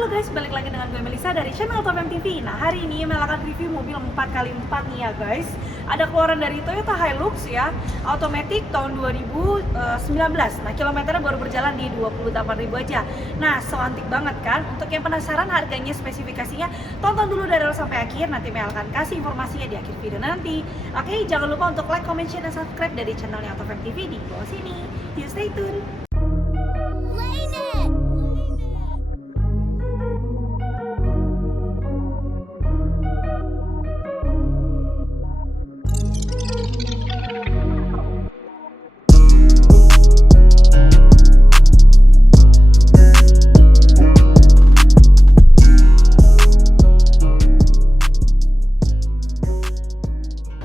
Halo guys, balik lagi dengan gue Melisa dari channel Top MTV. Nah, hari ini Mel akan review mobil 4x4 nih ya guys. Ada keluaran dari Toyota Hilux ya, automatic tahun 2019. Nah, kilometernya baru berjalan di 28.000 aja. Nah, so antik banget kan? Untuk yang penasaran harganya, spesifikasinya, tonton dulu dari awal sampai akhir. Nanti Mel akan kasih informasinya di akhir video nanti. Oke, jangan lupa untuk like, comment, share, dan subscribe dari channelnya Top MTV di bawah sini. You stay tune.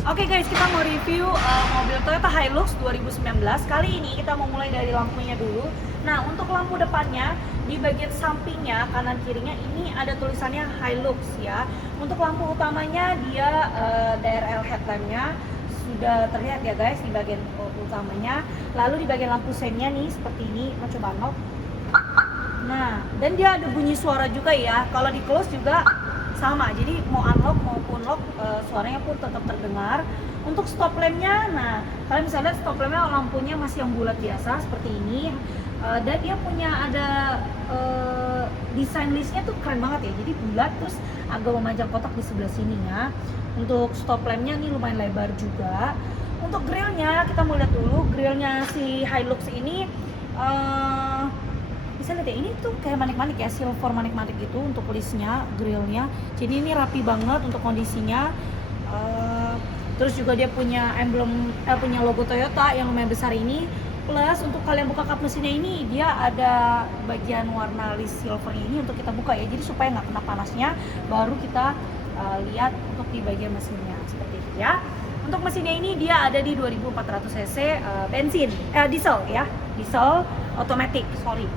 Oke guys, kita mau review mobil Toyota Hilux 2019. Kali ini kita mau mulai dari lampunya dulu. Nah, untuk lampu depannya, di bagian sampingnya, kanan kirinya ini ada tulisannya Hilux ya. Untuk lampu utamanya dia DRL headlampnya sudah terlihat ya guys di bagian utamanya. Lalu di bagian lampu seinnya nih seperti ini, mau coba unlock. Nah, dan dia ada bunyi suara juga ya. Kalau di close juga sama, jadi mau unlock maupun lock suaranya pun tetap terdengar. Untuk stop lampnya, nah kalian bisa lihat stop lampnya lampunya masih yang bulat biasa seperti ini, dan dia punya ada desain listnya tuh keren banget ya, jadi bulat terus agak memanjang kotak di sebelah sini ya. Untuk stop lampnya nih lumayan lebar juga. Untuk grillnya kita mau lihat dulu, grillnya si Hilux ini bisa lihat ya, ini tuh kayak manik-manik ya, silver manik-manik gitu untuk listnya, grillnya. Jadi ini rapi banget untuk kondisinya. Terus juga dia punya emblem, punya logo Toyota yang lumayan besar ini. Plus untuk kalian buka kap mesinnya ini, dia ada bagian warna list silvernya ini untuk kita buka ya. Jadi supaya nggak kena panasnya, baru kita lihat untuk di bagian mesinnya seperti itu ya. Untuk mesinnya ini dia ada di 2400 cc bensin, diesel ya, diesel automatic,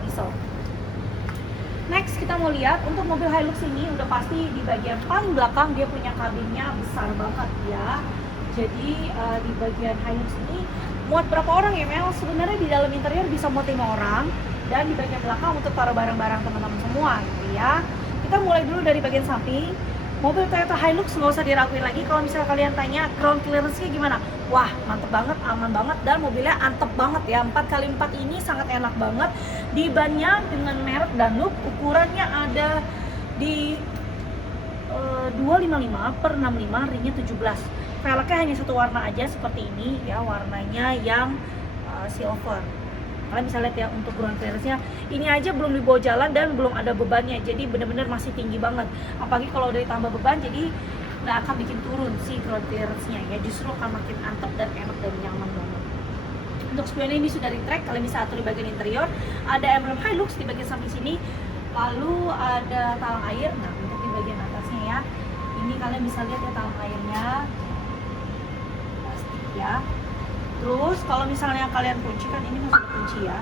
diesel. Next kita mau lihat untuk mobil Hilux ini udah pasti di bagian paling belakang dia punya kabinnya besar banget ya. Jadi di bagian Hilux ini muat berapa orang ya Mel? Sebenarnya di dalam interior bisa muat 5 orang, dan di bagian belakang untuk taruh barang-barang teman-teman semua gitu ya. Kita mulai dulu dari bagian samping. Mobil Toyota Hilux nggak usah diraguin lagi. Kalau misalnya kalian tanya ground clearance-nya gimana, wah mantep banget, aman banget, dan mobilnya antep banget ya. 4x4 ini sangat enak banget. Di bannya dengan merek Danuk, ukurannya ada di 255/65, ringnya 17. Velgnya hanya satu warna aja seperti ini ya, warnanya yang silver. Kalian bisa lihat ya untuk ground clearance-nya, ini aja belum dibawa jalan dan belum ada bebannya, jadi benar-benar masih tinggi banget. Apalagi kalau udah ditambah beban, jadi nggak akan bikin turun si ground clearance-nya ya, justru akan makin antep dan enak dan nyaman banget. Untuk spion ini sudah di-track, kalian bisa atur di bagian interior. Ada emblem Hilux di bagian samping sini, lalu ada talang air. Nah, untuk di bagian atasnya ya, ini kalian bisa lihat ya talang airnya, plastik ya. Terus kalau misalnya kalian kunci, kan ini masih ada kunci ya.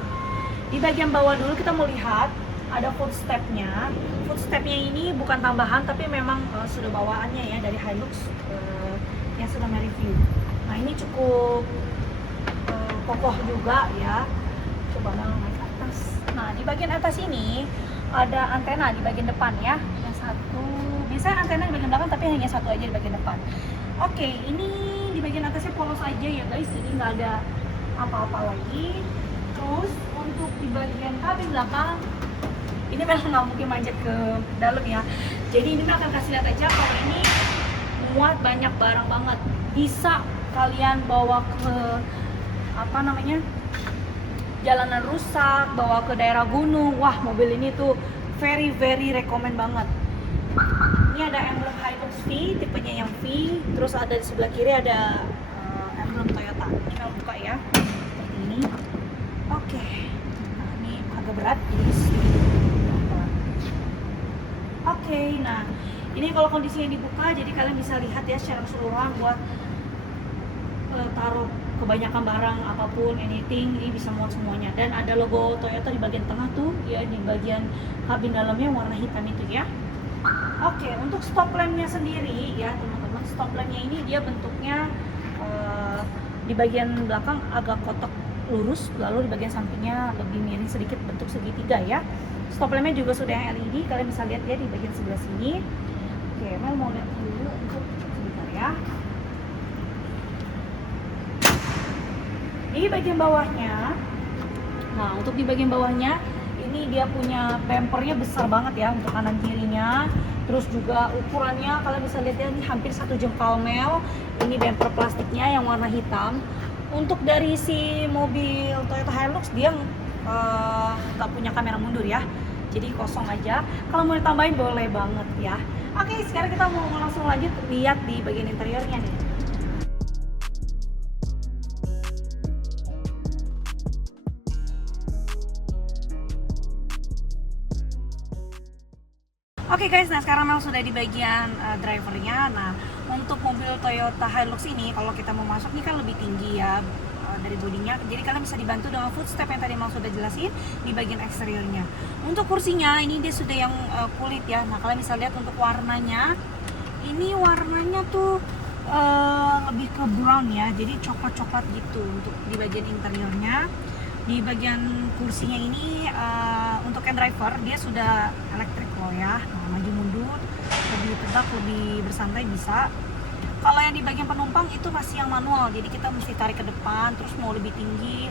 Di bagian bawah dulu kita mau lihat ada footstep-nya. Footstep-nya ini bukan tambahan, tapi memang sudah bawaannya ya dari Hilux yang sudah mereview. Nah ini cukup kokoh juga ya. Coba naik ke atas. Nah di bagian atas ini ada antena di bagian depan ya. Yang satu, biasanya antena di bagian belakang, tapi hanya satu aja di bagian depan. Oke, ini di bagian atasnya polos aja ya guys, jadi nggak ada apa-apa lagi. Terus untuk di bagian kabin belakang, ini memang nggak mungkin manjat ke dalam ya. Jadi ini akan kasih lihat aja kalau ini muat banyak barang banget. Bisa kalian bawa ke jalanan rusak, bawa ke daerah gunung. Wah, mobil ini tuh very recommend banget. Ini ada emblem Hilux V, tipenya yang V. Terus ada di sebelah kiri ada emblem Toyota. Ini kita buka ya, seperti ini. Oke, nah ini agak berat, jadi oke, nah ini kalau kondisinya dibuka, jadi kalian bisa lihat ya secara keseluruhan buat taruh kebanyakan barang apapun, anything, ini bisa muat semuanya. Dan ada logo Toyota di bagian tengah tuh ya, di bagian kabin dalamnya warna hitam itu ya. Oke, untuk stop lampnya sendiri ya teman-teman, stop lampnya ini dia bentuknya di bagian belakang agak kotak lurus, lalu di bagian sampingnya lebih miring sedikit bentuk segitiga ya. Stop lampnya juga sudah yang LED, kalian bisa lihat ya di bagian sebelah sini. Oke, Mel mau lihat dulu untuk sebentar ya. Di bagian bawahnya, nah untuk di bagian bawahnya ini dia punya bumpernya besar banget ya untuk kanan kirinya. Terus juga ukurannya kalian bisa lihat ya, ini hampir 1 jempol Mel. Ini bumper plastiknya yang warna hitam. Untuk dari si mobil Toyota Hilux dia nggak punya kamera mundur ya, jadi kosong aja. Kalau mau ditambahin boleh banget ya. Oke, sekarang kita mau langsung lanjut lihat di bagian interiornya nih. Oke guys, nah sekarang Mel sudah di bagian drivernya. Nah untuk mobil Toyota Hilux ini kalau kita mau masuk ini kan lebih tinggi ya dari bodinya, jadi kalian bisa dibantu dengan footstep yang tadi Mel sudah jelasin di bagian eksteriornya. Untuk kursinya ini dia sudah yang kulit ya. Nah kalian bisa lihat untuk warnanya, ini warnanya tuh lebih ke brown ya, jadi coklat-coklat gitu untuk di bagian interiornya. Di bagian kursinya ini untuk yang driver dia sudah elektrik loh ya. Nah, maju mundur lebih tegak, lebih bersantai bisa. Kalau yang di bagian penumpang itu masih yang manual, jadi kita mesti tarik ke depan, terus mau lebih tinggi,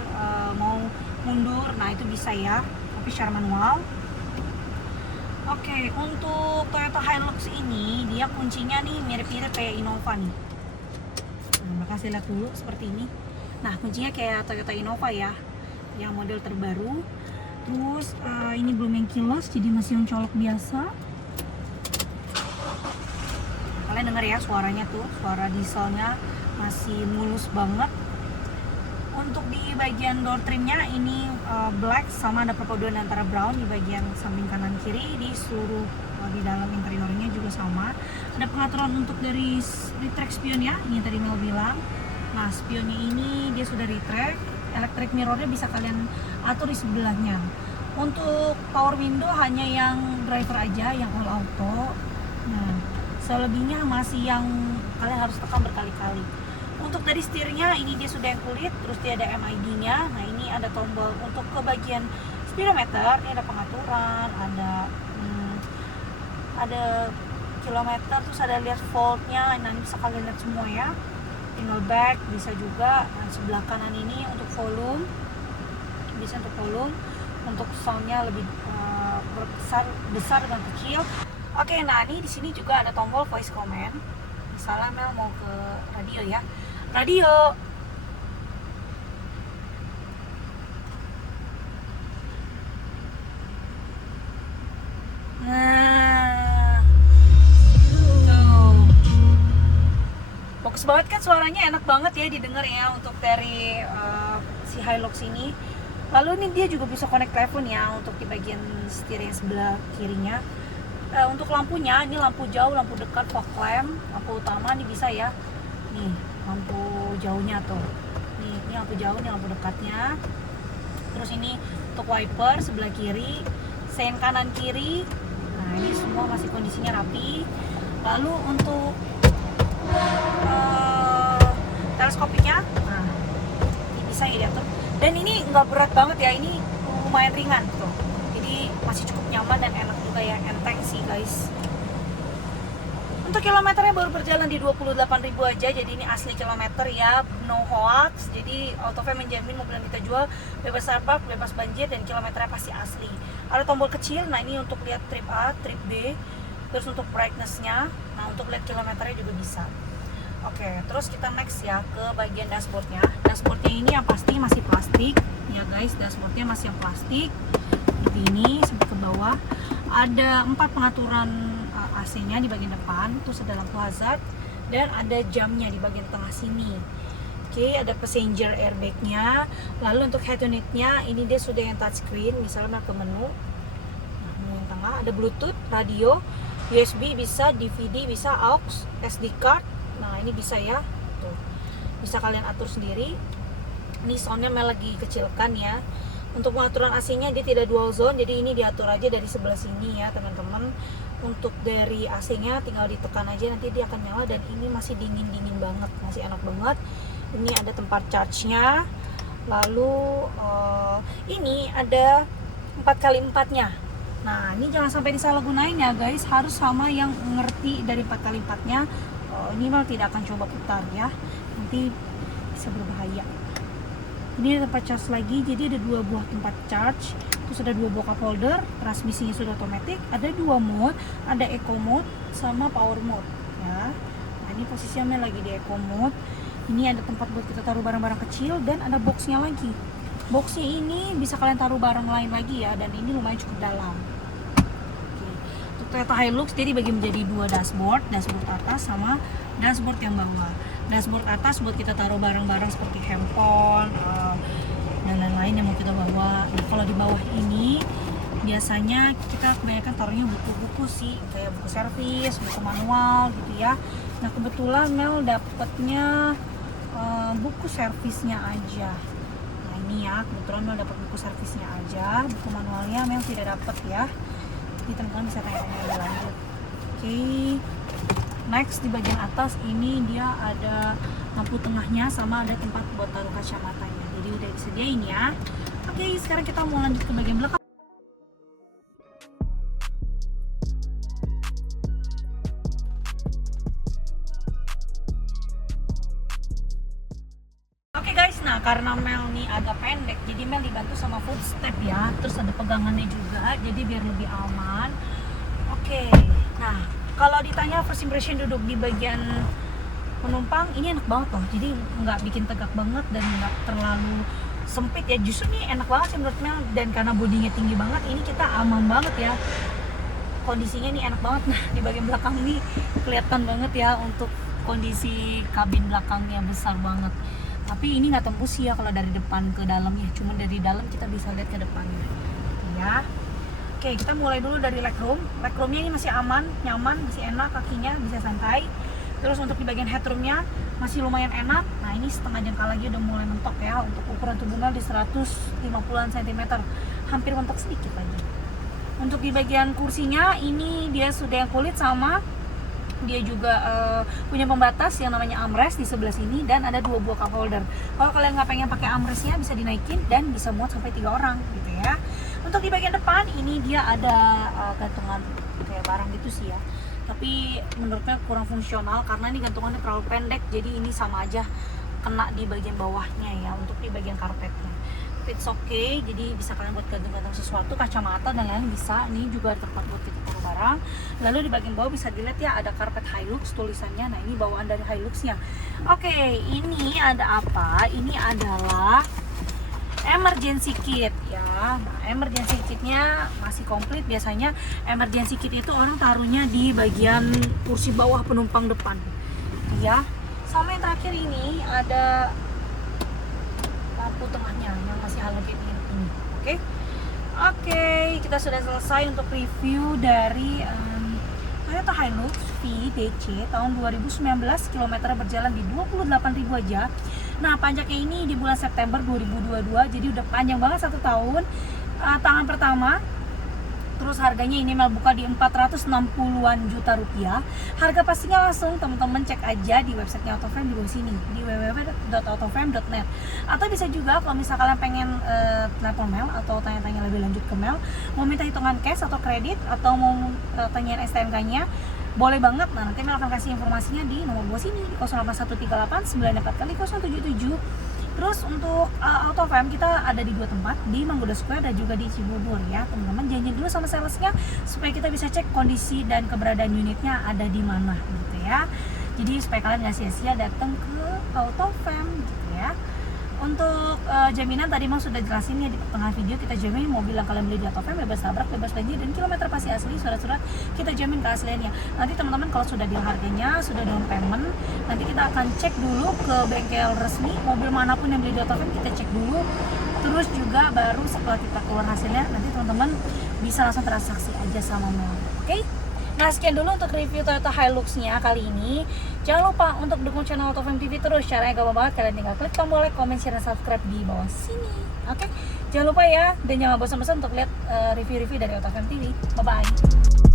mau mundur, nah itu bisa ya, tapi secara manual. Oke, untuk Toyota Hilux ini dia kuncinya nih mirip-mirip kayak Innova nih. Nah, kasih lihat dulu seperti ini. Nah kuncinya kayak Toyota Innova ya, yang model terbaru. Terus ini belum yang keyless, jadi masih yang colok biasa. Kalian denger ya suaranya tuh, suara dieselnya masih mulus banget. Untuk di bagian door trimnya ini black, sama ada perpaduan antara brown di bagian samping kanan kiri. Di seluruh di dalam interiornya juga sama. Ada pengaturan untuk dari retract spion ya, ini tadi Mel bilang. Nah spionnya ini dia sudah retract. Electric mirrornya bisa kalian atur di sebelahnya. Untuk power window hanya yang driver aja, yang all auto. Nah selebihnya masih yang kalian harus tekan berkali-kali. Untuk dari setirnya ini dia sudah yang kulit, terus dia ada MID-nya. Nah ini ada tombol untuk ke bagian speedometer, ini ada pengaturan, ada kilometer, terus ada lihat voltnya. Nah ini bisa kalian lihat semua ya. Tinggal back bisa juga. Nah, sebelah kanan ini untuk volume, bisa untuk volume, untuk soundnya lebih besar dan kecil. Oke, nah ini di sini juga ada tombol voice command. Misalnya Mel mau ke radio ya, radio. Nah, tuh, bagus banget kan suaranya, enak banget ya didengar ya untuk dari si Hilux ini. Lalu ini dia juga bisa connect telepon ya untuk di bagian setir yang sebelah kirinya. Untuk lampunya ini lampu jauh, lampu dekat, fog lamp, lampu utama ini bisa ya. Nih lampu jauhnya tuh. Ini lampu jauh, ini lampu dekatnya. Terus ini untuk wiper sebelah kiri, sein kanan kiri. Nah ini semua masih kondisinya rapi. Lalu untuk teleskopiknya, nah ini bisa ya diatur. Dan ini nggak berat banget ya, ini lumayan ringan tuh. Jadi masih cukup nyaman dan enak juga ya, enteng sih guys. Untuk kilometernya baru berjalan di 28.000 aja, jadi ini asli kilometer ya, no hoax. Jadi Autofam menjamin mobil yang kita jual bebas sarpak, bebas banjir, dan kilometernya pasti asli. Ada tombol kecil, nah ini untuk lihat trip A, trip B, terus untuk brightness-nya, nah untuk lihat kilometernya juga bisa. Oke, terus kita next ya ke bagian dashboardnya. Dashboardnya ini yang pasti masih plastik ya guys, dashboardnya masih yang plastik. Seperti ini sampai ke bawah. Ada 4 pengaturan AC-nya di bagian depan, terus ada lampu hazard dan ada jamnya di bagian tengah sini. Oke, ada passenger airbag-nya. Lalu untuk head unit-nya ini dia sudah yang touchscreen, misalnya ke menu. Nah, menu yang tengah ada Bluetooth, radio, USB bisa, DVD bisa, aux, SD card. Nah, ini bisa ya. Tuh. Bisa kalian atur sendiri. Ini soundnya Mel lagi kecilkan ya. Untuk pengaturan AC-nya dia tidak dual zone, jadi ini diatur aja dari sebelah sini ya teman-teman. Untuk dari AC-nya tinggal ditekan aja, nanti dia akan nyala. Dan ini masih dingin-dingin banget, masih enak banget. Ini ada tempat charge-nya. Lalu ini ada 4x4-nya. Nah, ini jangan sampai disalahgunain ya guys, harus sama yang ngerti dari 4x4-nya. Ini malah tidak akan coba putar ya, nanti bisa berbahaya. Ini ada tempat charge lagi, jadi ada 2 buah tempat charge, terus ada 2 buah cup holder, transmisinya sudah otomatis, ada 2 mode, ada eco mode sama power mode ya. Nah, ini posisinya lagi di eco mode. Ini ada tempat buat kita taruh barang-barang kecil dan ada boxnya lagi. Boxnya ini bisa kalian taruh barang lain lagi ya, dan ini lumayan cukup dalam. Oke. Untuk Toyota Hilux jadi bagi menjadi 2 dashboard atas sama dashboard yang bawah. Dashboard atas buat kita taruh barang-barang seperti handphone dan lain-lain yang mau kita bawa. Nah, kalau di bawah ini biasanya kita kebanyakan taruhnya buku-buku sih, kayak buku servis, buku manual gitu ya. Nah, kebetulan Mel dapetnya buku servisnya aja. Nah, ini ya, kebetulan Mel dapat buku servisnya aja, buku manualnya Mel tidak dapat ya. Jadi teman-teman bisa tanya-tanya lebih lanjut. Oke. Next di bagian atas ini dia ada lampu tengahnya sama ada tempat buat taruh kacamatanya. Jadi udah disediain ya. Oke, sekarang kita mau lanjut ke bagian belakang. Oke guys, nah karena Mel nih agak pendek, jadi Mel dibantu sama footstep ya. Terus ada pegangannya juga, jadi biar lebih aman. Oke, nah kalau ditanya first impression duduk di bagian penumpang, ini enak banget loh. Jadi nggak bikin tegak banget dan nggak terlalu sempit ya. Justru nih enak banget sih menurut Mel. Dan karena bodinya tinggi banget, ini kita aman banget ya. Kondisinya nih enak banget. Nah, di bagian belakang ini kelihatan banget ya untuk kondisi kabin belakangnya besar banget. Tapi ini nggak tembus ya kalau dari depan ke dalam ya. Cuma dari dalam kita bisa lihat ke depannya. Ya. Oke, kita mulai dulu dari legroom. Legroomnya ini masih aman, nyaman, masih enak, kakinya bisa santai. Terus untuk di bagian headroomnya masih lumayan enak. Nah, ini setengah jengkal lagi udah mulai mentok ya. Untuk ukuran tubuhnya di 150-an cm, hampir mentok sedikit aja. Untuk di bagian kursinya ini dia sudah yang kulit sama. Dia juga punya pembatas yang namanya armrest di sebelah sini dan ada 2 buah cup holder. Kalau kalian nggak pengen pakai armrestnya bisa dinaikin dan bisa muat sampai 3 orang gitu ya. Untuk di bagian depan ini dia ada gantungan kayak barang gitu sih ya. Tapi menurutnya kurang fungsional karena ini gantungannya terlalu pendek, jadi ini sama aja kena di bagian bawahnya ya untuk di bagian karpetnya. It's okay, jadi bisa kalian buat gantung-gantung sesuatu, kacamata dan lain-lain bisa. Ini juga ada tempat buat kita taruh barang. Lalu di bagian bawah bisa dilihat ya ada karpet Hilux tulisannya. Nah, ini bawaan dari Hiluxnya. Oke, ini ada apa? Ini adalah emergency kit ya. Nah, emergency kitnya masih komplit. Biasanya emergency kit itu orang taruhnya di bagian kursi bawah penumpang depan ya. Sama yang terakhir ini ada lampu tengahnya yang masih halogen ini. Oke, kita sudah selesai untuk review dari Toyota Hilux VDC tahun 2019, kilometer berjalan di 28.000 aja. Nah, pajaknya ini di bulan September 2022, jadi udah panjang banget 1 tahun. Tangan pertama. Terus harganya ini Mel buka di 460-an juta rupiah. Harga pastinya langsung teman-teman cek aja di websitenya Autoframe di bawah sini di www.autoframe.net. Atau bisa juga kalau misalnya kalian pengen telepon Mel atau tanya-tanya lebih lanjut ke Mel, mau minta hitungan cash atau kredit atau mau tanyain STNK-nya, boleh banget. Nah, nanti Mel akan kasih informasinya di nomor bawah sini di 08138 94 077. Terus untuk Autoframe kita ada di 2 tempat, di Mangkuda Square dan juga di Cibubur ya. Teman-teman janji dulu sama salesnya supaya kita bisa cek kondisi dan keberadaan unitnya ada di mana gitu ya. Jadi supaya kalian nggak sia-sia datang ke Autoframe gitu ya. Untuk jaminan tadi Mang sudah jelasin ya di pertengahan video, kita jamin mobil yang kalian beli di Autoframe bebas tabrak, bebas banjir, dan kilometer pasti asli, surat-surat kita jamin keasliannya. Nanti teman-teman kalau sudah deal harganya, sudah down payment, nanti kita akan cek dulu ke bengkel resmi mobil manapun yang beli di Autoframe, kita cek dulu. Terus juga baru setelah kita keluar hasilnya, nanti teman-teman bisa langsung transaksi aja sama Mel. Oke? Nah, sekian dulu untuk review Toyota Hilux-nya kali ini. Jangan lupa untuk dukung channel Autoframe TV terus. Caranya gampang banget, kalian tinggal klik tombol like, comment, share, dan subscribe di bawah sini. Oke? Jangan lupa ya, dan jangan bosan-bosan untuk lihat review-review dari Autoframe TV. Bye-bye.